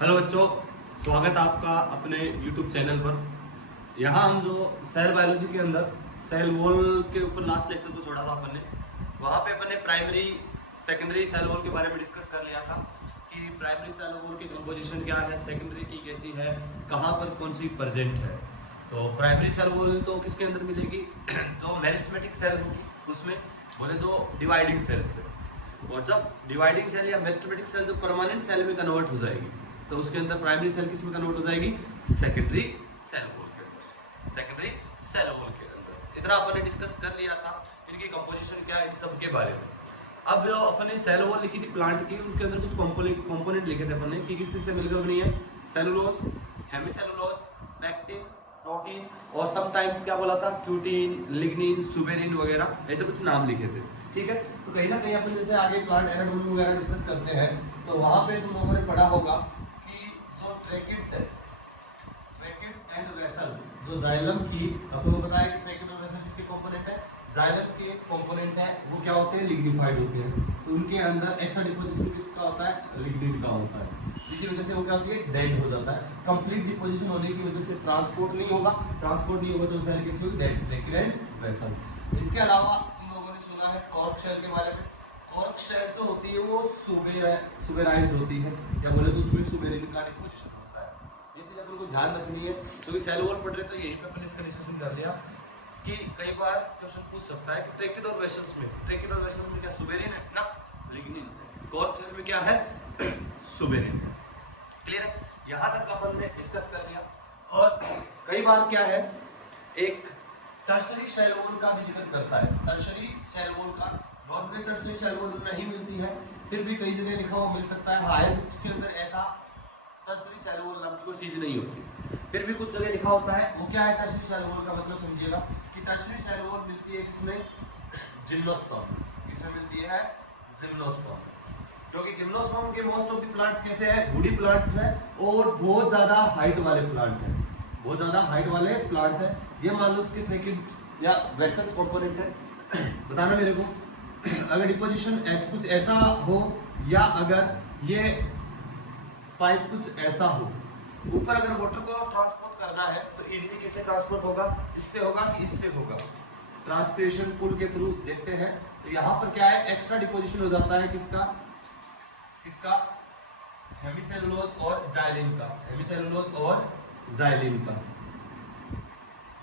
Hello बच्चों, स्वागत है आपका अपने YouTube चैनल पर। यहाँ हम जो सेल बायोलॉजी के अंदर सेल वॉल के ऊपर लास्ट लेक्चर को छोड़ा था अपन ने, वहाँ पे अपन ने प्राइमरी सेकेंडरी सेल वॉल के बारे में डिस्कस कर लिया था कि प्राइमरी सेल वॉल की कंपोजिशन क्या है, सेकेंडरी की कैसी है, कहाँ पर कौन सी प्रेजेंट है। तो प्राइमरी सेल वॉल तो किसके अंदर मिलेगी, जो मेरिस्टेमेटिक सेल होगी उसमें, बोले जो डिवाइडिंग सेल्स है। और जब डिवाइडिंग सेल या मेरिस्टेमेटिक सेल जो परमानेंट सेल में कन्वर्ट हो जाएगी तो उसके अंदर प्राइमरी सेल किस में कन्वर्ट हो जाएगी, सेकेंडरी सेल वॉल के अंदर। सेकेंडरी सेल वॉल के अंदर इतना अपन ने डिस्कस कर लिया था, इनकी कंपोजिशन क्या है, इन सब के बारे में। अब जो अपन ने सेल वॉल लिखी थी प्लांट की, उसके अंदर कुछ कंपोनेंट लिखे थे अपन ने कि किस से मिलकर बनी है, सेलुलोज, हेमिसेलुलोज, पैक्टिन, प्रोटीन और समटाइम्स क्या बोला था, क्यूटीन, लिग्निन, सुबेरिन वगैरह, ऐसे कुछ नाम लिखे थे। ठीक है, तो कहीं ना कहीं अपन जैसे आगे प्लांट एनाटॉमी वगैरह डिस्कस करते हैं तो वहां पे तुम लोगों ने पढ़ा होगा कि जो ट्रेकिड्स है, ट्रेकिड्स एंड वेसल्स, जो जाइलम की, आपको बताया कि ट्रेकिड और वेसल किसके कंपोनेंट है, जाइलम के कंपोनेंट है, वो क्या होते हैं, लिग्निफाइड होते हैं। तो उनके अंदर एक्स्ट्रा डिपोजिशन किसका होता है, लिग्निन का होता है। इसी वजह से वो क्या होती है, डेड हो जाता है। कंप्लीट डिपोजिशन होने की वजह से ट्रांसपोर्ट नहीं होगा, ट्रांसपोर्ट नहीं होगा तो सेल किसी होगी, डेड, ट्रेकिड एंड वेसल्स। इसके अलावा तुम लोगों ने सुना है कॉर्क शेल के बारे में। कॉर्क शेल जो होती है वो सुबेराइज्ड होती है, या बोले तो उसमें सुबेरिन का डिपोजिशन होता है। ये चीज अपन को ध्यान रखनी है, क्योंकि सेल वॉल पढ़ रहे तो यहीं पे अपन इसका डिस्कशन कर लिया कि कई बार क्वेश्चन पूछ सकता है कि ट्रेकिड और वेसल्स में, ट्रेकिड और वेसल्स में क्या सुबेरिन है ना, लिग्निन है। कॉर्क शेल में क्या है, सुबेरिन है। क्लियर है, यहाँ तक अपन ने डिस्कस कर लिया। और कई बार क्या है, एक टर्शरी सेल वॉल का भी जिक्र करता है। टर्शरी सेल वॉल का, नॉर्मली टर्शरी सेल वॉल नहीं मिलती है, फिर भी कई जगह लिखा हुआ मिल सकता है। हायर बुक्स के अंदर ऐसा टर्शरी सेल वॉल नाम की कोई चीज नहीं होती, फिर भी कुछ जगह लिखा होता है। वो क्या है टर्शरी सेल वॉल का मतलब समझिएगा कि टर्शरी सेल वॉल मिलती है किसमें, जिम्नोस्पर्म। किसमें मिलती है, जिम्नोस्पर्म। क्योंकि जिम्नोस्पर्म के मोस्ट ऑफ द प्लांट्स कैसे हैं, वुडी प्लांट्स हैं और बहुत ज्यादा हाइट वाले प्लांट हैं, बहुत ज्यादा हाइट वाले प्लांट है। ये मान लो उसके ट्रेकिड या वेसल्स कंपोनेंट है। बताना मेरे को, अगर डिपोजिशन कुछ ऐसा हो या अगर ये पाइप कुछ ऐसा हो, ऊपर अगर वाटर को ट्रांसपोर्ट करना है तो इजीली किससे ट्रांसपोर्ट होगा, इससे होगा कि इससे होगा, ट्रांसपिरेशन पुल के थ्रू देखते हैं। तो यहाँ पर क्या है, एक्स्ट्रा डिपोजिशन हो जाता है किसका, किसका, हेमिसेलुलोज और जाइलिन का, हेमिसेलुलोज और जाइलिन का।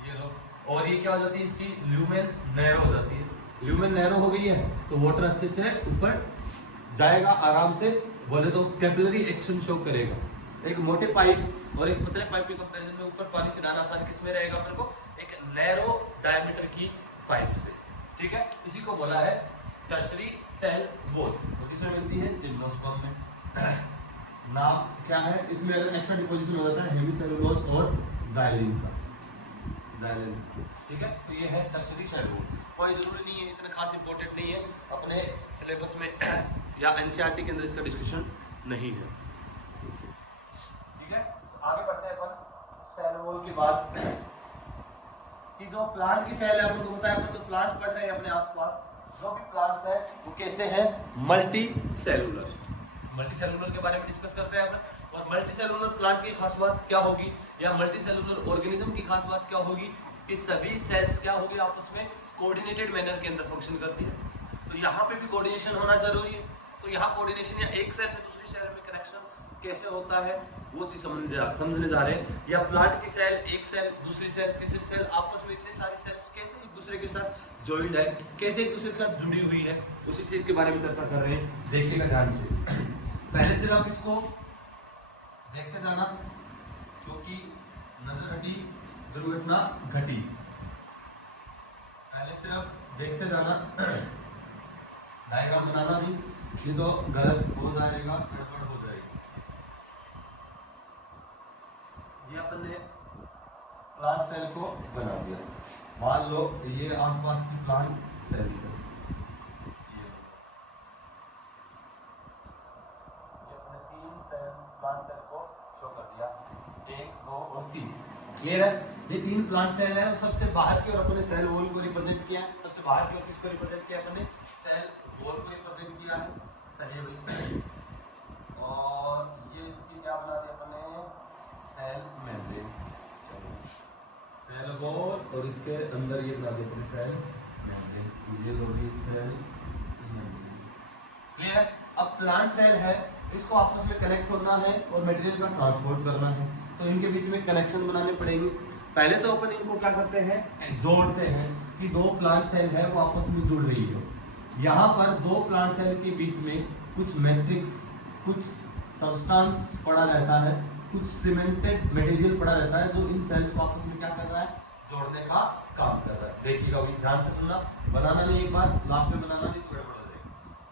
ये लो, और ये क्या हो जाती है, इसकी ल्यूमेन नैरो हो जाती है। ल्यूमेन नैरो हो गई है तो वाटर अच्छे से ऊपर जाएगा आराम से, बोले तो कैपिलरी एक्शन शो करेगा। एक मोटे पाइप और एक पतले पाइप के कंपैरिजन में ऊपर पानी चढ़ाना आसान किस में रहेगा मेरे को, एक नैरो डायमीटर की पाइप से। ठीक है, इसी को बोला है टर्शरी सेल वॉल। तो किसमें मिलती है, जिम्नोस्पर्म में। नाम क्या है, इसमें अगर एक्स्ट्रा डिपोजिशन हो जाता है हेमिसेलुलोज और जाइलिन का, जाइलिन। ठीक है, तो ये है टर्शरी सेल वॉल। कोई जरूरी नहीं है, इतना खास इंपॉर्टेंट नहीं है, अपने सिलेबस में या एनसीईआरटी के अंदर इसका डिस्कशन नहीं है। ठीक है, आगे बढ़ते हैं अपन सेल वॉल की बात कि जो प्लांट की सेल है, आपको बताया अपन जो प्लांट पढ़ रहे हैं अपने आसपास, जो भी प्लांट्स है वो कैसे हैं, मल्टी सेलुलर। मल्टी सेलुलर के बारे में डिस्कस करते हैं अपन। और मल्टी सेलुलर प्लांट की खास बात क्या होगी, या मल्टी सेलुलर ऑर्गेनिज्म की खास बात क्या होगी, कि सभी सेल्स क्या होगी, आपस में कोऑर्डिनेटेड मैनर के अंदर फंक्शन करती है। तो यहाँ पे भी कोऑर्डिनेशन होना जरूरी है। तो यहाँ कोऑर्डिनेशन या एक सेल से दूसरी सेल में कनेक्शन कैसे होता है वो चीज समझने जा रहे हैं। या प्लांट की सेल, एक सेल, दूसरी सेल, तीसरी सेल, आपस में इतनी सारी सेल्स कैसे एक दूसरे के साथ जॉइंड है, कैसे एक दूसरे के साथ जुड़ी हुई है, उसी चीज के बारे में चर्चा कर रहे हैं। देखिएगा ध्यान से, पहले सिर्फ आप इसको देखते जाना, क्योंकि नजर हटी दुर्घटना घटी। पहले सिर्फ देखते जाना, डायग्राम बनाना भी, ये तो गलत हो जाएगा, गड़बड़ हो जाएगी। ये अपन ने प्लांट सेल को बना दिया। मान लो ये आसपास की प्लांट सेल्स है, ये अपने तीन सेल प्लांट सेल को शो कर दिया, 1, 2 और 3। क्लियर है, ये तीन प्लांट सेल है और सबसे बाहर की ओर अपने सेल वॉल को रिप्रेजेंट किया है। सबसे बाहर की ओर किसको रिप्रेजेंट किया अपने, सेल वॉल को रिप्रेजेंट किया है। चलिए भाई, और ये इसकी क्या बना दिया इसके अंदर ये बना देते हैं सेल मेम्ब्रेन, ये लोगी सेल मेम्ब्रेन। क्लियर? अब प्लांट सेल है, इसको आपस में कनेक्ट करना है और मटेरियल का ट्रांसपोर्ट करना है, तो इनके बीच में कनेक्शन बनाने पड़ेंगे। पहले तो अपन इनको क्या करते हैं, जोड़ते हैं कि दो प्लांट सेल है वो आपस में जुड़ रही हो। यहाँ पर दो प्लांट सेल के बीच में कुछ मैट्रिक्स, कुछ सब्सटेंस पड़ा रहता है, कुछ सीमेंटेड मटेरियल पड़ा रहता है जो इन सेल्स को आपस में क्या कर रहा है, जोड़ने का काम कर रहा है। देखिएगा अभी ध्यान से सुनना, बनाना नहीं एक बार, लास्ट में बनाना नहीं, थोड़ा बड़ा देगा।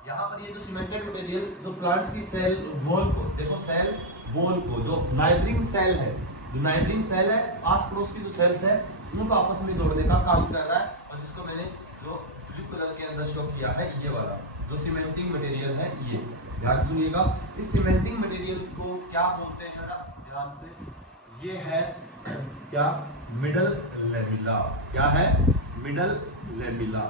यहाँ पर ये जो सीमेंटेड मटेरियल जो प्लांट्स की सेल वॉल को, देखो सेल वॉल को, जो नाइबरिंग सेल है, जो नाइबरिंग सेल है, आस पड़ोस की जो सेल्स है उनको आपस में जोड़ने का काम कर रहा है, और जिसको मैंने जो ब्लू कलर के अंदर शो किया है ये वाला जो सीमेंटिंग मटेरियल है, ये ध्यान सुनिएगा। इस सीमेंटिंग मटेरियल को क्या बोलते हैं, ध्यान से, ये है क्या, मिडल लेमिला। क्या है, मिडल लेमिला,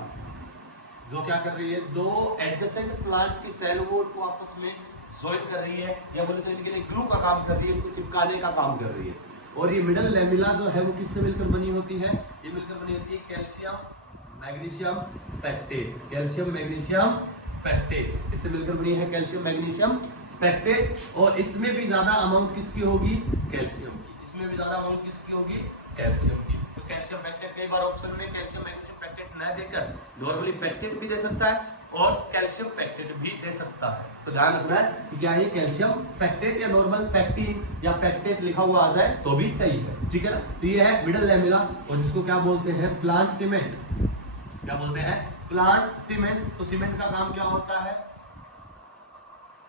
जो क्या कर रही है, दो एडजेसेंट प्लांट की सेल वॉल को आपस में ज्वाइन कर रही है, या बोले तो इनके लिए ग्लू का काम कर रही है, इनको चिपकाने का काम कर रही है। और ये मिडल लेमिला जो है वो किससे मिलकर बनी होती है, ये मिलकर बनी होती है calcium magnesium pectate, calcium magnesium pectate, इससे मिलकर बनी है कैल्शियम मैग्नीशियम पैक्टेट। और इसमें भी ज्यादा अमाउंट किसकी होगी, कैल्शियम की, इसमें भी ज्यादा अमाउंट किसकी होगी, कैल्शियम की। तो कैल्शियम पैक्टेट कई बार ऑप्शन में कैल्शियम मैग्नीशियम पैक्टेट न देकर नॉर्मली पैक्टेट भी दे सकता है और कैल्शियम पैक्टेट भी दे सकता है। तो ध्यान रखना है कि क्या ये कैल्शियम पैक्टेट या नॉर्मल पैक्टीन या पैक्टेट लिखा हुआ आ जाए तो भी सही है, ठीक है ना। तो ये है मिडल लेमिला, और जिसको क्या बोलते हैं, प्लांट सीमेंट। क्या बोलते हैं, प्लांट सीमेंट। तो सीमेंट का काम क्या होता है,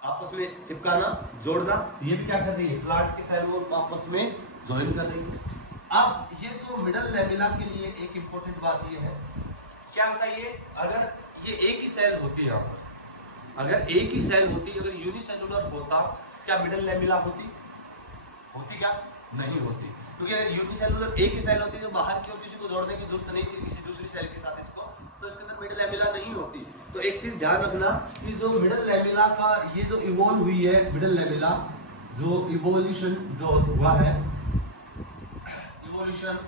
आपस में चिपकाना, जोड़ना। ये भी क्या कर रही है, प्लांट की सेल वॉल को आपस में ज्वाइन कर रही है। अब ये जो मिडल लेमिला के लिए एक इंपॉर्टेंट बात ये है, क्या बताइए, अगर ये एक ही सेल होती है, यहाँ पर अगर एक ही सेल होती, अगर यूनिसेलुलर होता, क्या मिडल लेमिला होती, होती क्या, नहीं होती। क्योंकि अगर यूनिसेलुलर एक ही सेल होती तो बाहर की और किसी को जोड़ने की जरूरत नहीं थी किसी दूसरी सेल के साथ इसको, तो इसके अंदर मिडल लेमिला नहीं होती। तो एक चीज ध्यान रखना कि जो मिडल लेमिला का ये जो इवॉल्व हुई है, मिडल लेमिला जो इवोल्यूशन जो हुआ है, evolution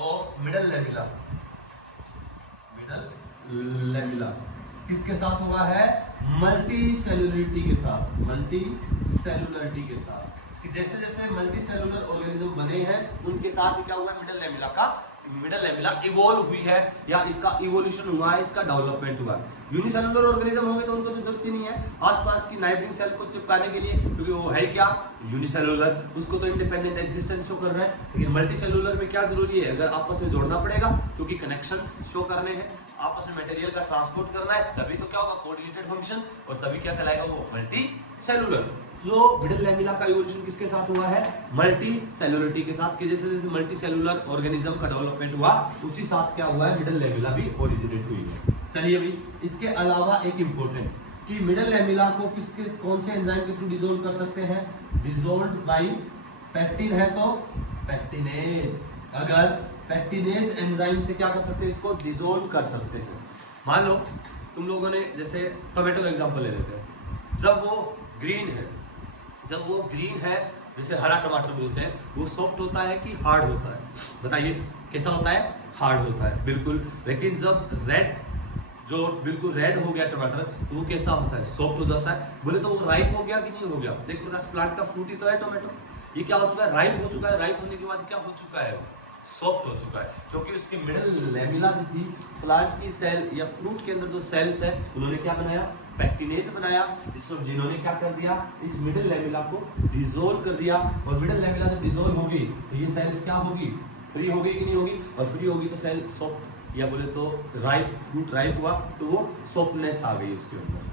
of middle lamella, middle lamella किसके साथ हुआ है, मल्टी सेलुलरिटी के साथ, मल्टी सेलुलरिटी के साथ, कि जैसे जैसे मल्टी सेलुलर ऑर्गेनिज्म बने हैं उनके साथ क्या हुआ है, मिडल लेमिला इवॉल्व हुई है, या इसका इवोल्यूशन हुआ है, इसका डेवलपमेंट हुआ है। यूनिसेलुलर ऑर्गेनिज्म होंगे तो उनको तो जरूरत ही नहीं है आसपास की नाइबरिंग सेल को चिपकाने के लिए, क्योंकि वो है क्या, यूनिसेलुलर, उसको तो इंडिपेंडेंट एग्जिस्टेंस शो कर रहा है। लेकिन मल्टी सेलुलर में क्या जरूरी है, अगर आपस में जोड़ना पड़ेगा क्योंकि कनेक्शंस शो करने हैं, आपस में मटेरियल का ट्रांसपोर्ट करना है, तभी तो क्या होगा, कोऑर्डिनेटेड फंक्शन, और तभी क्या कहलाएगा वो मल्टी सेलुलर। जो मिडल लेमिला का इवोल्यूशन किसके साथ हुआ है, मल्टी सेलुलरिटी के साथ, कि जैसे जैसे मल्टी सेलुलर ऑर्गेनिज्म का डेवलपमेंट हुआ उसी साथ क्या हुआ है, मिडल लेमिला भी ओरिजिनेट हुई है। चलिए अभी इसके अलावा एक इंपॉर्टेंट, कि मिडल लेमिला को किसके, कौन से एंजाइम के थ्रू डिसॉल्व कर सकते हैं, डिसॉल्व्ड बाय पैक्टिन है तो पैक्टिनेज, अगर पैक्टिनेज एंजाइम से क्या कर सकते हैं, इसको डिसॉल्व कर सकते हैं। मान लो तुम लोगों ने जैसे टोमेटो का एग्जांपल ले लेते हैं, जब वो ग्रीन है, जब वो ग्रीन है, जैसे हरा टमाटर बोलते हैं, वो सॉफ्ट होता है कि हार्ड होता है, बताइए कैसा होता है, हार्ड होता है, बिल्कुल। लेकिन जब रेड, जो बिल्कुल रेड हो गया टमाटर, तो वो कैसा होता है, सॉफ्ट हो जाता है। बोले तो वो राइप हो गया कि नहीं हो गया, एक प्रकार से प्लांट का फ्रूट ही तो है टोमेटो, ये क्या हो चुका है, राइप हो चुका है। राइप होने के बाद क्या हो चुका है, सॉफ्ट हो चुका है, क्योंकि उसकी मिडल लेमिला जो थी, प्लांट की सेल या फ्रूट के अंदर जो सेल्स है, उन्होंने क्या बनाया, पैक्टिनेज बनाया, जिन्होंने क्या कर दिया, इस मिडल लेमिला को डिसॉल्व कर दिया। और मिडल लेमिला जब डिसॉल्व होगी तो ये सेल्स क्या होगी, फ्री होगी कि नहीं होगी, और फ्री होगी तो सेल सॉफ्ट, या बोले तो राइप, फ्रूट राइप हुआ तो वो सॉफ्टनेस आ गई उसके अंदर।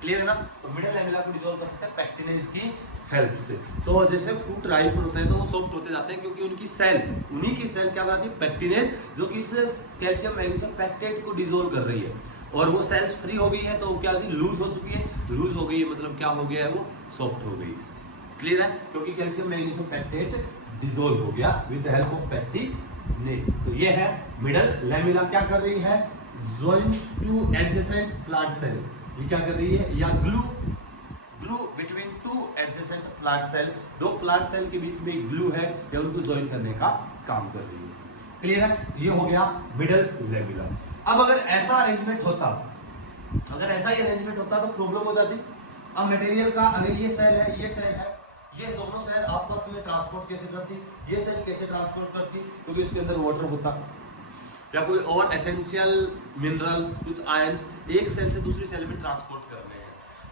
क्लियर है ना। तो मिडल लेमिला को डिसॉल्व कर सकते हैं पैक्टिनेज की हेल्प से। तो जैसे फ्रूट राइप होता है तो वो सॉफ्ट होते जाते हैं, क्योंकि उनकी सेल, उन्हीं की सेल क्या बनाती है, पैक्टिनेज, जो कि इस कैल्शियम मैग्नीशियम पैक्टेट को डिसॉल्व कर रही है। और वो सेल्स फ्री हो गई है तो क्या लूज हो चुकी है, लूज हो गई है मतलब क्या हो गया है, वो सॉफ्ट हो गई। क्लियर है, क्योंकि कैल्शियम मैग्नीशियम पैक्टेट डिसॉल्व हो गया with the help of pectinase. तो ये है मिडल लेमिला क्या कर रही है, join two adjacent plant cell, ये क्या कर रही है, या glue between two adjacent plant cell, दो प्लांट सेल के बीच में ग्लू है या उनको ज्वाइन करने का काम कर रही है। क्लियर है? ये हो गया मिडल लेमिला। अब अगर ऐसा अरेंजमेंट होता, अगर ऐसा ही अरेंजमेंट होता तो प्रॉब्लम हो जाती। अब मटेरियल का अगर ये सेल है, ये सेल है, ये दोनों सेल आपस में ट्रांसपोर्ट कैसे करती, ये सेल कैसे ट्रांसपोर्ट करती, क्योंकि इसके अंदर वाटर होता या कोई और एसेंशियल मिनरल्स, कुछ आयंस एक सेल से दूसरी सेल में ट्रांसपोर्ट करने हैं।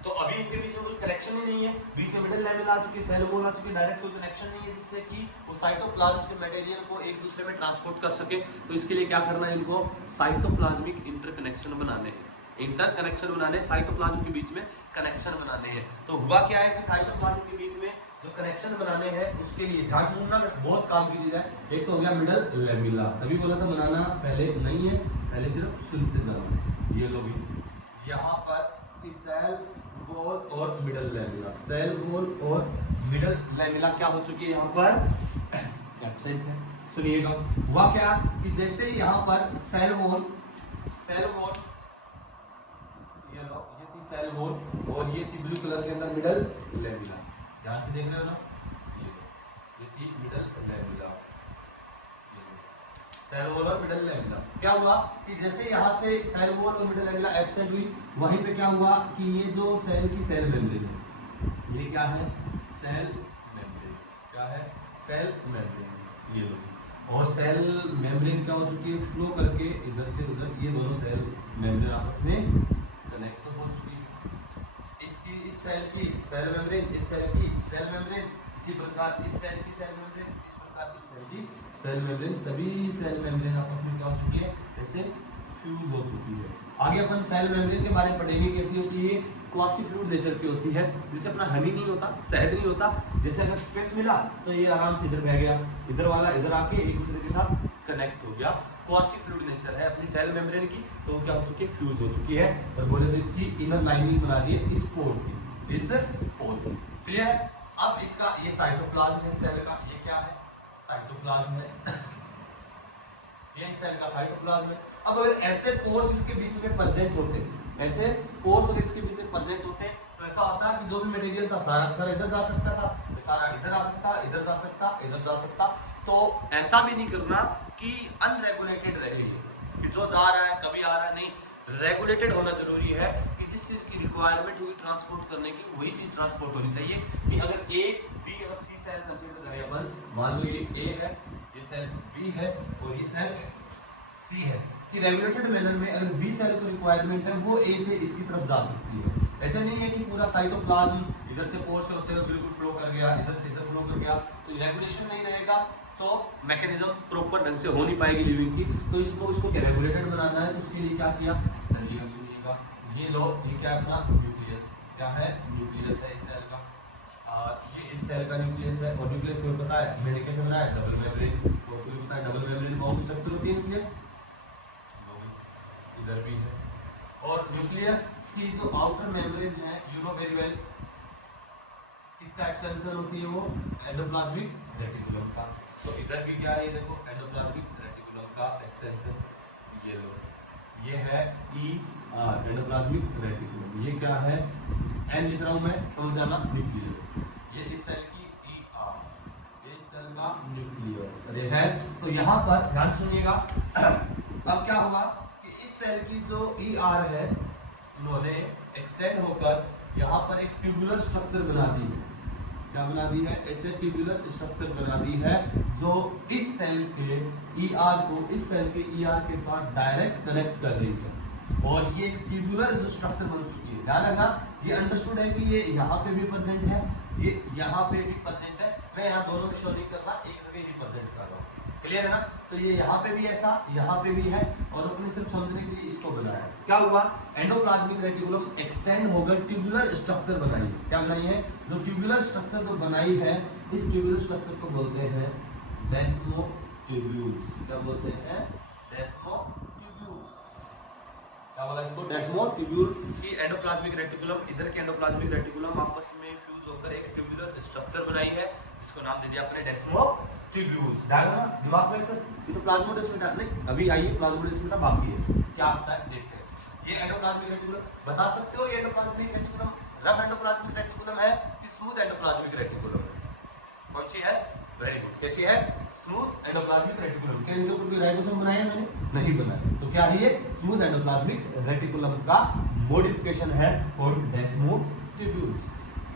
तो अभी इनके बीच में कोई कनेक्शन ही नहीं है, बीच में मिडिल लेमिला आ चुकी, सेल वॉल आ चुकी, डायरेक्ट कोई कनेक्शन नहीं है जिससे कि वो साइटोप्लाज्म से मटेरियल को एक दूसरे में ट्रांसपोर्ट कर सके। तो इसके लिए क्या करना है, इनको साइटोप्लाज्मिक इंटरकनेक्शन बनाने हैं, इंटरकनेक्शन बनाने, साइटोप्लाज्म के बीच में कनेक्शन बनाने हैं। तो हुआ क्या है कि साइटोप्लाज्म के बीच में जो कनेक्शन बनाने हैं उसके लिए ध्यान से सुनना, बहुत काम की चीज है। एक तो हो गया मिडल लेमिला, तभी बोला था बनाना पहले नहीं है, पहले सिर्फ सुनते जाना। ये लो भी यहाँ पर सेल वॉल और मिडल लेमिला, सेल वॉल और मिडल लेमिला क्या हो चुकी है यहाँ पर एब्सेंट है। सुनिएगा हुआ क्या कि जैसे यहाँ पर सेल वॉल, सेल वॉल ये लो, ये थी सेल वॉल और ये थी ब्लू कलर के अंदर मिडल लेमिला, ध्यान से देख रहे हो ना, ये थी मिडल लेमिला, सेल वॉल और मिडल लेमिला। क्या हुआ कि जैसे यहाँ से सेल वॉल और मिडल लेमिला एब्सेंट हुई, वहीं पे क्या हुआ कि ये जो सेल की सेल मेम्ब्रेन है, ये क्या है, सेल मेम्ब्रेन, क्या है, सेल मेम्ब्रेन, ये लो, और सेल मेम्ब्रेन क्या हो चुकी है, फ्लो करके इधर से उधर, ये दोनों सेल मेम्ब्रेन आपस में कनेक्ट हो चुकी है। इसकी इस सेल की सेल मेम्ब्रेन, इस सेल की सेल मेम्ब्रेन, इसी प्रकार इस सेल की सेल मेम्ब्रेन, इस प्रकार इस सेल की सेल मेम्ब्रेन, सभी सेल मेम्ब्रेन आपस में क्या हो चुकी है, ऐसे फ्यूज हो चुकी है। आगे अपन सेल मेम्ब्रेन के बारे में पढ़ेंगे, कैसी होती है, क्वासी फ्लूइड नेचर की होती है, जैसे अपना हनी नहीं होता, शहद नहीं होता, जैसे अगर स्पेस मिला तो ये आराम से इधर बह गया, इधर वाला इधर आके एक दूसरे के साथ कनेक्ट हो गया। क्वासी फ्लूइड नेचर है अपनी सेल मेम्ब्रेन की, तो क्या हो चुकी है, फ्यूज हो चुकी है। और बोले तो इसकी इनर लाइनिंग बना दी है इस पोर की, इस पोर की, क्लियर है? अब इसका ये साइटोप्लाज्म है सेल का, ये क्या है, साइटोप्लाज्म है, ये सेल का साइटोप्लाज्म है। अब अगर ऐसे पोर्स इसके बीच में प्रेजेंट होते, ऐसे पोर्स अगर इसके बीच में प्रेजेंट होते तो ऐसा होता है कि जो भी मटेरियल था सारा का सारा इधर जा सकता था, सारा इधर आ सकता, इधर जा सकता, इधर जा सकता। तो ऐसा भी नहीं करना कि अनरेगुलेटेड रहे, कि जो जा रहा है कभी आ रहा है, नहीं, रेगुलेटेड होना जरूरी है कि जिस चीज की रिक्वायरमेंट हुई ट्रांसपोर्ट करने की वही चीज ट्रांसपोर्ट होनी चाहिए। कि अगर ए बी और सी सेल कंसीडर करें अपन, मान लो ये ए है, ये सेल बी है और ये सेल सी है, कि रेगुलेटेड मैनर में अगर बी सेल को रिक्वायरमेंट है वो ए से इसकी तरफ जा सकती है। ऐसा नहीं है कि पूरा साइटोप्लाज्म इधर से पोर से होते हुए बिल्कुल फ्लो कर गया, इधर से इधर फ्लो कर गया, तो रेगुलेशन नहीं रहेगा, तो मैकेनिज्म प्रॉपर ढंग से हो नहीं पाएगी लिविंग की। तो इसको क्या रेगुलेटेड बनाना है, तो उसके लिए क्या किया, चलिए सुनिएगा, ये लो, ये क्या अपना न्यूक्लियस, क्या है, न्यूक्लियस है इस सेल का, और ये इस सेल का न्यूक्लियस है। और न्यूक्लियस को पता है मैंने कैसे बनाया, डबल मेम्ब्रेन, और कोई पता है डबल मेम्ब्रेन बाउंड स्ट्रक्चर होती है न्यूक्लियस, इधर भी है। और न्यूक्लियस की जो आउटर मेम्ब्रेन है, यू नो वेरी वेल, किसका एक्सटेंशन होती है, वो एंडोप्लाज्मिक रेटिकुलम का। तो इधर भी क्या है, ये देखो एंडोप्लाज्मिक रेटिकुलम का एक्सटेंशन, ये लो, ये है ई आर, एंडोप्लाज्मिक रेटिकुलम। ये क्या है, एन लिख रहा हूं मैं, समझ जाना, न्यूक्लियस, ये इस सेल की ई आर, ये इस सेल का न्यूक्लियस, अरे है। तो यहाँ पर ध्यान सुनिएगा, अब क्या हुआ कि इस सेल की जो ई आर है, उन्होंने एक्सटेंड होकर यहाँ पर एक ट्यूबुलर स्ट्रक्चर बना दी है। क्या बना दी है, ऐसे ट्यूबुलर स्ट्रक्चर बना दी है जो इस सेल के ईआर को इस सेल के ईआर के साथ डायरेक्ट कनेक्ट कर रही है। और ये ट्यूबुलर जो स्ट्रक्चर बन चुकी है, ध्यान रखना, ये अंडरस्टूड है कि ये यहाँ पे भी प्रेजेंट है, ये यहाँ पे भी प्रेजेंट है। मैं यहाँ दोनों में शो नहीं कर रहा, एक जगह ही प्रेजेंट कर रहा हूँ, क्लियर है ना। तो ये यहाँ पे भी ऐसा, यहाँ पे भी है, और अपने सिर्फ समझने के लिए इसको बनाया। क्या हुआ, एंडोप्लाज्मिक रेटिकुलम एक्सटेंड होकर ट्यूबुलर स्ट्रक्चर बनाई है। क्या बनाई है, जो ट्यूबुलर स्ट्रक्चर जो बनाई है, इस ट्यूबुलर स्ट्रक्चर को बोलते हैं डेस्मोट्यूब्यूल्स। क्या बोलते हैं, डेस्मोट्यूब्यूल्स। क्या बोला इसको, डेस्मोट्यूब्यूल। की एंडोप्लाज्मिक रेटिकुलम, इधर के एंडोप्लाज्मिक रेटिकुलम आपस में फ्यूज होकर एक ट्यूबुलर स्ट्रक्चर बनाई है, जिसको नाम दे दिया अपने डेस्मोट्यूब्यूल्स। डायग्राम दिमाग में सर, ये तो प्लाज्मोडेस्माटा नहीं, अभी आइए प्लाज्मोडेस्माटा बाकी है, क्या होता है देखते हैं। ये एंडोप्लाज्मिक रेटिकुलम बता सकते हो, ये endoplasmic reticulum rough endoplasmic reticulum है कि स्मूथ एंडोप्लाज्मिक रेटिकुलम है, कौन सी है, वेरी गुड, कैसी है, स्मूथ एंडोप्लाज्मिक रेटिकुलम। क्या इनके ऊपर कोई राइबोसोम बनाया मैंने? नहीं बनाया। तो क्या है ये? स्मूथ एंडोप्लाज्मिक रेटिकुलम का मॉडिफिकेशन है और डेस्मोटिब्यूल्स।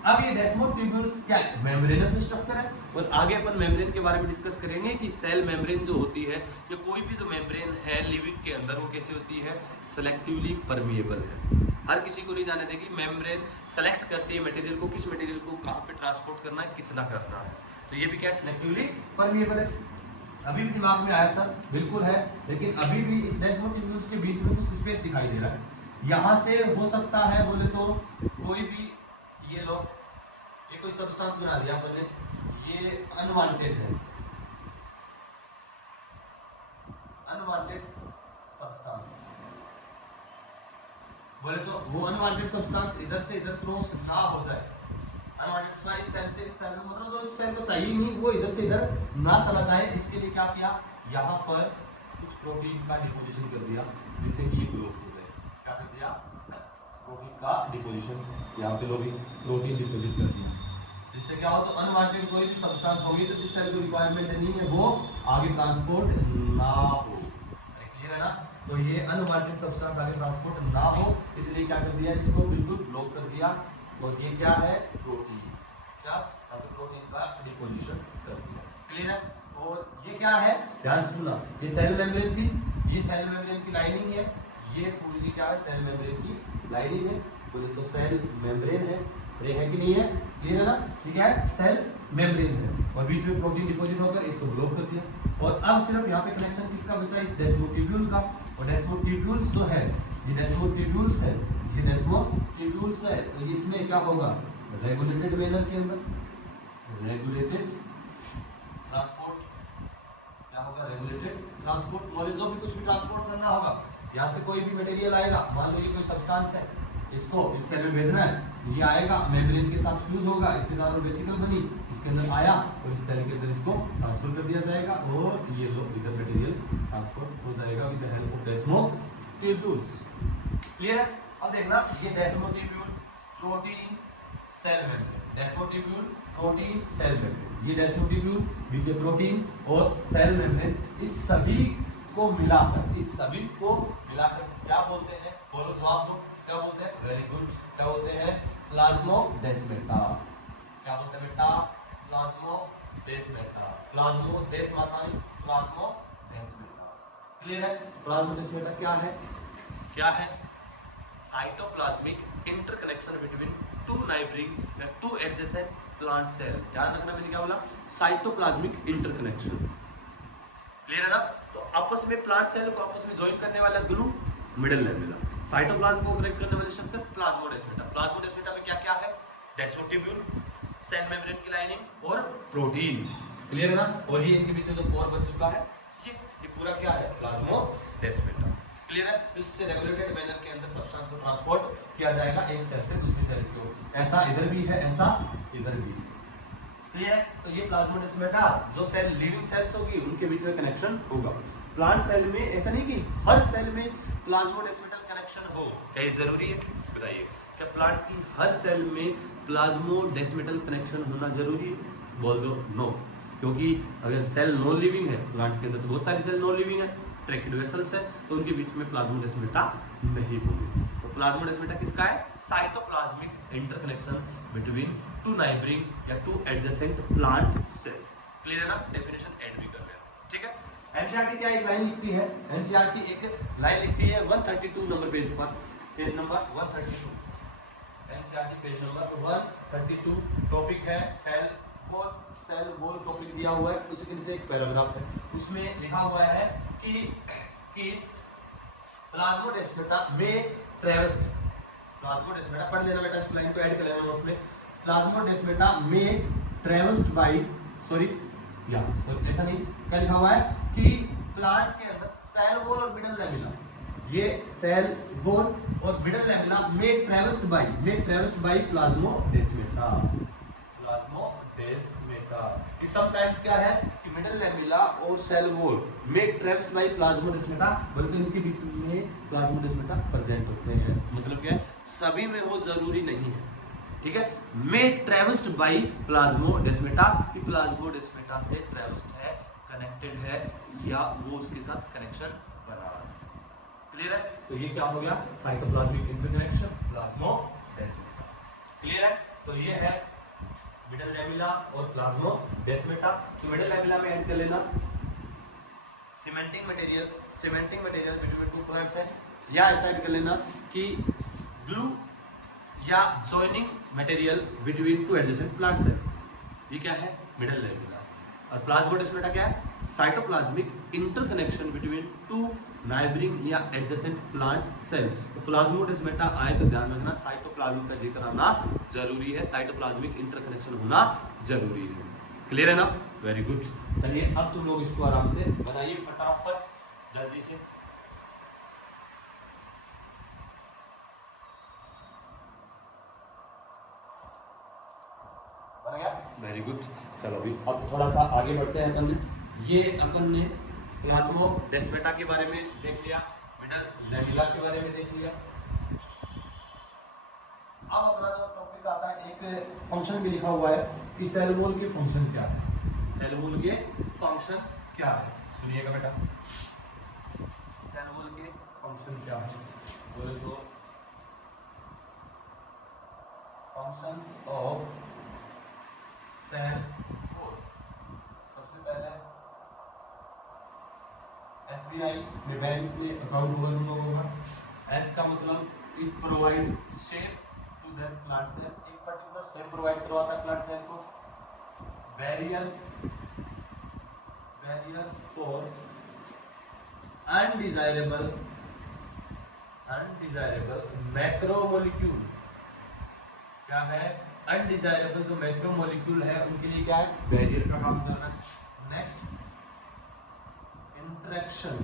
अब ये डेस्मोटिब्यूल्स क्या है? मेम्ब्रेनस स्ट्रक्चर है। और आगे अपन मेम्ब्रेन के बारे में डिस्कस करेंगे कि सेल मेम्ब्रेन जो होती है या कोई भी जो मेम्ब्रेन है लिविंग के अंदर वो कैसी होती है? सेलेक्टिवली परमिएबल है। हर किसी को नहीं जाने देगी। मेम्ब्रेन सेलेक्ट करती है मटेरियल को, किस मटेरियल को कहाँ पे ट्रांसपोर्ट करना है, कितना करना है। तो ये भी क्या है? सेलेक्टिवली परमिएबल है। अभी भी दिमाग में आया सर? बिल्कुल है, लेकिन अभी भी इस डेस्मोटिब्यूल्स के बीच में कुछ स्पेस दिखाई दे रहा है। यहाँ से हो सकता है बोले तो कोई भी, ये लो, ये कोई सब्सटेंस बना दिया अपन ने, ये अनवांटेड है, अनवांटेड सब्सटेंस बोले तो वो अनवांटेड सब्सटेंस इधर से इधर क्रॉस ना हो जाए। अनवांटेड इस सेल से इस सेल में, मतलब जो इस सेल को चाहिए नहीं वो इधर से इधर ना चला जाए, इसके लिए क्या किया? यहाँ पर कुछ प्रोटीन का डिपोजिशन कर दिया जिससे कि ये ब्लॉक हो जाए। क्या कर दिया? प्रोटीन का डिपोजिशन, यहाँ पे लोग प्रोटीन डिपोजिट कर दिया, जिससे क्या हो? तो अनवांटेड कोई भी सब्सटेंस होगी तो जिस सेल को रिक्वायरमेंट नहीं है वो आगे ट्रांसपोर्ट ना हो। क्लियर है ना? तो ये अनवांटेड सब्सटेंस आगे ट्रांसपोर्ट ना हो इसलिए क्या कर दिया? इसको बिल्कुल ब्लॉक कर दिया। और ये क्या है? प्रोटीन। क्या? प्रोटीन का डिपोजिशन कर दिया। क्लियर है? और ये क्या है? ध्यान से सुनना, ये सेल मेम्ब्रेन थी, ये सेल मेम्ब्रेन की लाइनिंग है, ये पूरी क्या है? सेल मेम्ब्रेन की लाइनिंग है। बोले तो सेल मेम्ब्रेन है, ये है कि नहीं है? क्लियर है ना? ठीक है, सेल मेम्ब्रेन है और बीच में प्रोटीन डिपोजिट होकर इसको ब्लॉक कर दिया। और अब सिर्फ यहाँ पे कनेक्शन किसका बचा? इस डेस्मोटिब्यूल का। और डेस्मोटिब्यूल्स जो है, ये डेस्मोटिब्यूल्स है, ये डेस्मोटिब्यूल्स है, तो इसमें क्या होगा? रेगुलेटेड मैनर के अंदर रेगुलेटेड ट्रांसपोर्ट, क्या होगा? Regulated transport. नॉलेज जो भी कुछ भी ट्रांसपोर्ट करना होगा, यहाँ से कोई भी मटेरियल आएगा, मान लो ये कोई सब्सटेंस है, इसको इस सेल में भेजना है, ये आएगा मेम्ब्रेन के साथ फ्यूज होगा, इसके साथ वेसिकल बनी, इसके अंदर आया और इस सेल के अंदर इसको ट्रांसफर कर दिया जाएगा और ये लो इधर मटेरियल ट्रांसफर हो जाएगा with the help of desmotubules. Clear है? अब देखना, ये desmotubule, protein, cell membrane, desmotubule, protein, cell membrane, ये डेस्मोटिब्यूल, बीच में प्रोटीन और सेल मेम्ब्रेन, इस सभी को मिलाकर, इस सभी को मिलाकर क्या बोलते हैं? बोलो, जवाब दो। क्या बोलते हैं? Very good. क्या बोलते हैं? प्लाज्मोडेस्माटा। क्या बोलते हैं बेटा? प्लाज्मोडेस्माटा। प्लाज्मोडेस माता नहीं, प्लाज्मोडेस्माटा। क्लियर है? प्लाज्मोडेस्माटा क्या है? क्या है? Cytoplasmic interconnection between two neighbouring या टू एडजेसेंट प्लांट सेल। ध्यान रखना, मैंने क्या बोला? Cytoplasmic interconnection. क्लियर है ना? तो आपस में प्लांट सेल को आपस में ज्वाइन करने वाला ग्लू मिडल लेमेला, साइटोप्लाज्म को कनेक्ट करने वाले स्ट्रक्चर प्लाज्मोडेस्माटा। प्लाज्मोडेस्माटा में क्या क्या है? डेस्मोटिब्यूल, सेल मेम्ब्रेन की लाइनिंग और प्रोटीन। क्लियर है ना? और ये इनके बीच में जो पोर बन चुका है, ये पूरा क्या है? प्लाज्मोडेस्माटा। क्लियर है? इससे रेगुलेटेड मैनर के अंदर सब्सटेंस को ट्रांसपोर्ट किया जाएगा एक सेल से दूसरी सेल की ओर। ऐसा इधर भी है, ऐसा इधर भी। क्लियर है? तो ये प्लाज्मोडेस्माटा जो सेल लिविंग सेल्स होगी उनके बीच में कनेक्शन होगा। प्लांट सेल में ऐसा नहीं कि हर सेल में प्लाज्मोडेस्माटल कनेक्शन हो, क्या ये जरूरी है? बताइए, क्या प्लांट की हर सेल में प्लाज्मोडेस्माटल कनेक्शन होना जरूरी है? बोल दो नो, क्योंकि अगर सेल नॉन लिविंग है, प्लांट के अंदर तो बहुत सारी सेल नॉन लिविंग है, ट्रैकिड वेसल्स है, तो उनके बीच में प्लाज्मोडेस्माटा नहीं होगी। तो प्लाज्मोडेस्माटा किसका है? Cytoplasmic interconnection between two neighbouring या two adjacent plant cell. Clear है ना? डेफिनेशन ऐड भी कर रहे हैं, ठीक है? एनसीईआरटी क्या एक लाइन लिखती है? एनसीईआरटी एक लाइन लिखती है 132 नंबर पेज पर, page number 132, NCERT page number 132। Topic है cell wall, cell wall topic दिया हुआ है, उसी के नीचे एक पैराग्राफ है, उसमें लिखा हुआ है कि प्लाज्मोडेस्माटा में ट्रैवर्स, प्लाज्मोडेस्माटा पढ़ लेना बेटा, इस लाइन को ऐड कर लेना नोट्स में। प्लाज्मोडेस्माटा में ट्रैवर्स्ड बाय, सॉरी ऐसा नहीं, क्या लिखा हुआ है कि प्लांट के अंदर सेल वॉल और मिडल लेमिला, ये सेल वॉल और मिडल लेमिला में ट्रैवर्स्ड बाय प्लाज्मोडेस्माटा, प्लाज्मोडेस्माटा। ये समटाइम्स क्या है कि मिडल लेमिला और सेल वॉल में ट्रैवर्स्ड बाय प्लाज्मोडेस्माटा, बोलते हैं इनके बीच में प्लाज्मोडेस्माटा प्रेजेंट होते हैं। मतलब क्या है? सभी में वो जरूरी नहीं है, ठीक है? में ट्रैवर्स्ड बाय प्लाज्मोडेस्माटा, कि प्लाज्मोडेस्माटा से ट्रैवर्स्ड है, कनेक्टेड है या वो उसके साथ कनेक्शन बना रहा है। क्लियर है? तो ये क्या हो गया, साइटोप्लाज्मिक इंटरकनेक्शन, प्लाज्मोडेस्माटा। क्लियर है? तो ये है मिडल लैमेला और प्लाज्मोडेस्माटा। तो मिडल लैमेला में ऐड कर लेना cementing material between two plants है, या ऐसा ऐड कर लेना कि ग्लू या joining material between two adjacent plants है। ये क्या है, मिडल लैमेला। और प्लाज्मोडेस्माटा क्या है, cytoplasmic interconnection between two neighbouring या एडजेसेंट प्लांट सेल। तो प्लाज्मोडेस्माटा आए तो ध्यान रखना साइटोप्लाज्म का जिक्र आना जरूरी है, साइटोप्लाज्मिक इंटरकनेक्शन होना जरूरी है। क्लियर है ना? Very good. चलिए अब तुम लोग इसको आराम से बनाइए फटाफट जल्दी से। बन गया? Very good. चलो अभी अब थोड़ा सा आगे बढ़ते हैं। अपन ने प्लाज्मोडेस्माटा के बारे में देख लिया, मिडल लैमेला के बारे में देख लिया। अब अपना जो टॉपिक आता है, एक फंक्शन भी लिखा हुआ है कि सेल वॉल के फंक्शन क्या है। सेल वॉल के फंक्शन क्या है, सुनिएगा बेटा। सेल वॉल के फंक्शन क्या है बोले तो फंक्शंस ऑफ सेल वॉल। सबसे पहले एसबीआई में बैंक में अकाउंट होगा तुम लोगों का। एस का मतलब it provide shape to the plant cell, एक पर्टिकुलर शेप प्रोवाइड करवाता है प्लांट सेल को। Barrier for undesirable macromolecule. क्या है, अनडिजायरेबल जो मैक्रोमोलिक्यूल है उनके लिए क्या है, बैरियर का काम करना है। नेक्स्ट इंटरेक्शन,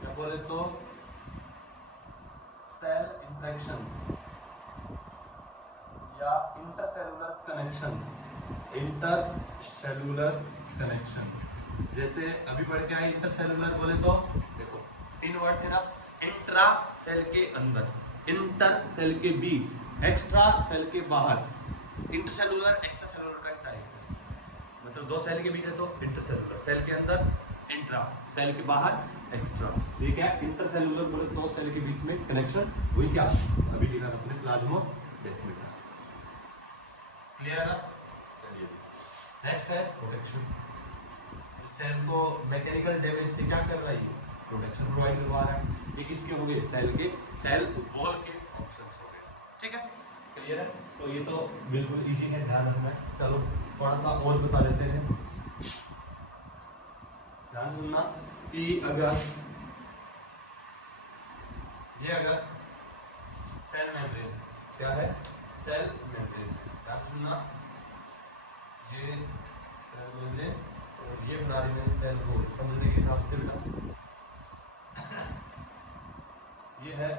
क्या बोले तो सेल इंटरेक्शन या इंटरसेलुलर कनेक्शन। जैसे अभी पढ़ के आए इंटरसेलुलर बोले तो देखो तीन वर्ड थे ना, इंट्रा सेल के अंदर, इंटर सेल के बीच, एक्स्ट्रा सेल के बाहर। इंटरसेलुलर एक्स्ट्रा सेलुलर का एक टाइप है, मतलब दो सेल के बीच है तो इंटरसेलुलर, सेल के अंदर इंट्रा, सेल के बाहर एक्स्ट्रा। ठीक है, इंटरसेलुलर बोले दो सेल के बीच में कनेक्शन, वही क्या अभी लिखा था अपने प्लाज्मोडेस्माटा। क्लियर है ना? चलिए नेक्स्ट है प्रोटेक्शन। सेल को मैकेनिकल डैमेज से क्या कर रहा है, प्रोटेक्शन प्रोवाइड करवा रहा है। ये किसके हो गए, सेल वॉल के फंक्शंस हो गए। ठीक है, क्लियर है? तो ये तो बिल्कुल इजी है, ध्यान रखना है। चलो थोड़ा सा और बता देते हैं, ध्यान सुनना कि अगर सेल मेम्ब्रेन, क्या है, सेल मेम्ब्रेन, ध्यान सुनना, ये सेल मेम्ब्रेन और ये बना रही है सेल वॉल, समझने के हिसाब से बेटा। ये है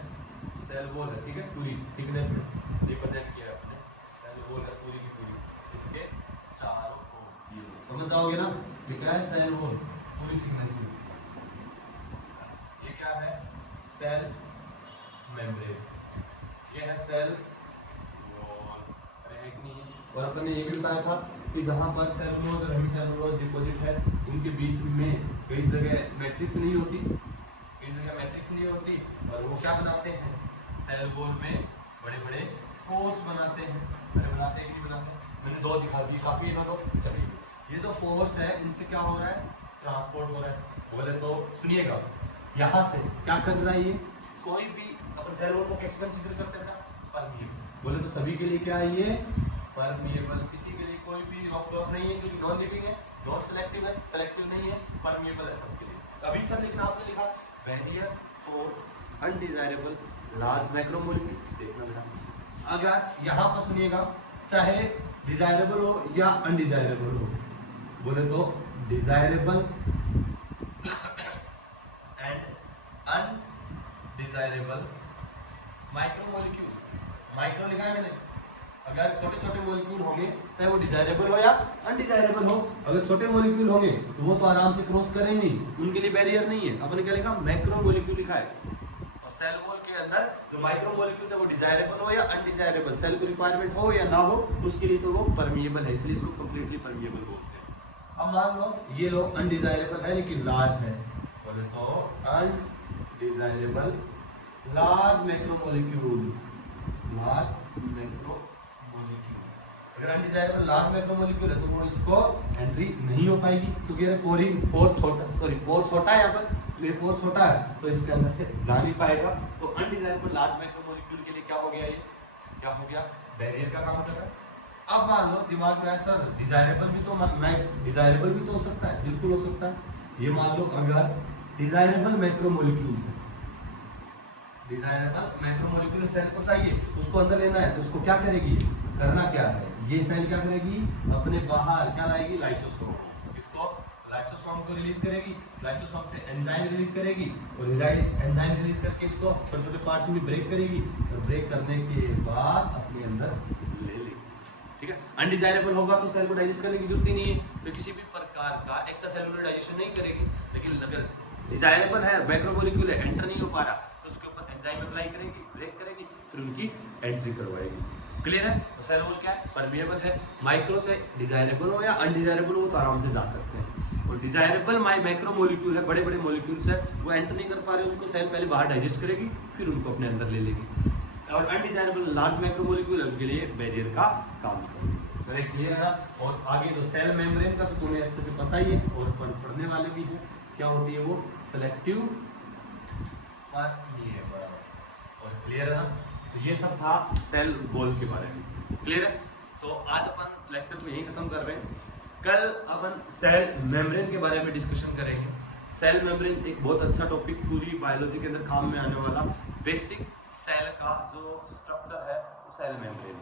सेल वॉल है, ठीक है, पूरी थिकनेस में रिप्रेजेंट किया है अपने, सेल वॉल है पूरी की पूरी, इसके चारों ओर ये समझ जाओगे ना, ये क्या है, सेल वॉल पूरी थिकनेस में। ये क्या है, सेल मेम्ब्रेन, ये है सेल वॉल। अरे एक नहीं, और अपन ने ये भी बताया था कि जहाँ पर सेलुलोज और हेमीसेलुलोज डिपॉजिट है उनके बीच में कई जगह मैट्रिक्स नहीं होती, और वो क्या बनाते हैं, सेल वॉल में बड़े बड़े पोर्स बनाते हैं। बनाते हैं कि नहीं बनाते? मैंने दो दिखा दी, काफी है ना। तो चलिए ये जो पोर्स है इनसे क्या हो रहा है, ट्रांसपोर्ट हो रहा है। बोले तो सुनिएगा, यहाँ से क्या कर रहा है, ये कोई भी अपन सेल वॉल को कैसे कंसीडर करते हैं ना, परमिएबल। बोले तो सभी के लिए क्या है, ये परमिएबल, किसी के लिए कोई भी रॉक ब्लॉक नहीं है क्योंकि नॉन लिविंग है, नॉन सेलेक्टिव है, सेलेक्टिव नहीं है, परमिएबल है सबके लिए। अभी सर लेकिन आपने लिखा barrier for undesirable large macromolecule. देखना बेटा, अगर यहाँ पर सुनिएगा, चाहे डिजायरेबल हो या अनडिजायरेबल हो, बोले तो desirable and undesirable micromolecule, micro लिखा है मैंने। अगर छोटे छोटे मॉलिक्यूल होंगे, चाहे वो डिजायरेबल हो या अनडिजायरेबल हो, अगर छोटे मॉलिक्यूल होंगे तो वो तो आराम से क्रॉस करेंगे, उनके लिए बैरियर नहीं है। अपन ने क्या लिखा, मैक्रो मॉलिक्यूल लिखा है। और सेल वॉल के अंदर जो माइक्रो मॉलिक्यूल है वो डिजायरेबल हो या अनडिजायरेबल, सेल को रिक्वायरमेंट हो या ना हो, उसके लिए तो वो परमिएबल है, इसलिए इसको कंप्लीटली परमिएबल बोलते हैं। अब मान लो ये लो अनडिजायरेबल है लेकिन लार्ज है, बोले तो undesirable large macromolecule, large macromolecule. अगर अनडिजायरेबल लार्ज मैक्रोमोलिक्यूल है तो वो इसको एंट्री नहीं हो पाएगी क्योंकि पोर छोटा है, यहाँ पर ये पोर छोटा है तो इसके अंदर से जा नहीं पाएगा। तो अनडिजायरेबल लार्ज मैक्रोमोलिक्यूल के लिए क्या हो गया, ये क्या हो गया, बैरियर का काम कर रहा है। अब मान लो दिमाग में आया सर डिजायरेबल भी तो डिजायरेबल भी तो हो सकता है, बिल्कुल हो सकता है। ये मान लो अगर डिजायरेबल मैक्रोमोलिक्यूल है, डिजायरेबल मैक्रोमोलिक्यूल सेल को चाहिए, उसको अंदर लेना है तो उसको क्या करेगी, करना क्या है, ये सेल क्या करेगी, अपने बाहर क्या लाएगी, लाइसोसोम, इसको लाइसोसोम को रिलीज करेगी, लाइसोसोम से एंजाइम रिलीज करेगी और एंजाइम रिलीज करके इसको छोटे छोटे पार्ट्स में ब्रेक करेगी और ब्रेक करने के बाद अपने अंदर ले लेगी। ठीक है, अनडिजायरेबल होगा तो सेल को डाइजेस्ट करने की जरूरत ही नहीं है, तो किसी भी प्रकार का एक्स्ट्रा सेलुलर डाइजेशन नहीं करेगी। लेकिन अगर डिजायरेबल है, मैक्रोमोलिक्यूल है, एंटर नहीं हो पा रहा तो उसके ऊपर एंजाइम अप्लाई करेगी, ब्रेक करेगी, फिर उनकी एंट्री करवाएगी। क्लियर है? तो सेल वॉल क्या है, परमिएबल है, माइक्रो से डिजायरेबल हो या अनडिजायरेबल हो तो आराम से जा सकते हैं। और डिजायरेबल मैक्रोमोलिक्यूल है, बड़े बड़े मोलिक्यूल्स है, वो एंटर नहीं कर पा रहे, उसको सेल पहले बाहर डाइजेस्ट करेगी फिर उनको अपने अंदर ले लेगी। और अनडिजायरेबल लार्ज मैक्रोमोलिक्यूल है उनके लिए बैरियर का काम करेगी। क्लियर है? और आगे जो सेल मेम्ब्रेन का तो तुम्हें अच्छे से पता ही है और पढ़ने वाले भी है, क्या होती है वो, सेलेक्टिव परमिएबल। और क्लियर है ना? तो ये सब था सेल वॉल के बारे में। क्लियर है? तो आज अपन लेक्चर को यहीं खत्म कर रहे हैं। कल अपन सेल मेम्ब्रेन के बारे में डिस्कशन करेंगे। सेल मेम्ब्रेन एक बहुत अच्छा टॉपिक, पूरी बायोलॉजी के अंदर काम में आने वाला बेसिक सेल का जो स्ट्रक्चर है वो सेल मेम्ब्रेन,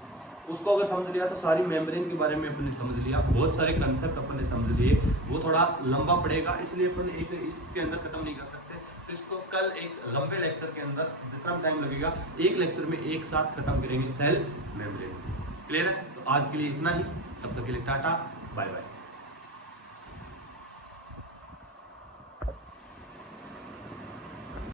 उसको अगर समझ लिया तो सारी मेम्ब्रेन के बारे में अपन ने समझ लिया, बहुत सारे कंसेप्ट अपन ने समझ लिए। वो थोड़ा लंबा पड़ेगा इसलिए अपन एक इसके अंदर खत्म नहीं कर सकते, तो इसको कल एक लंबे लेक्चर के अंदर जितना टाइम लगेगा एक लेक्चर में एक साथ खत्म करेंगे सेल मेम्ब्रेन। क्लियर है? तो आज के लिए इतना ही, तब तक के लिए टाटा, बाय बाय।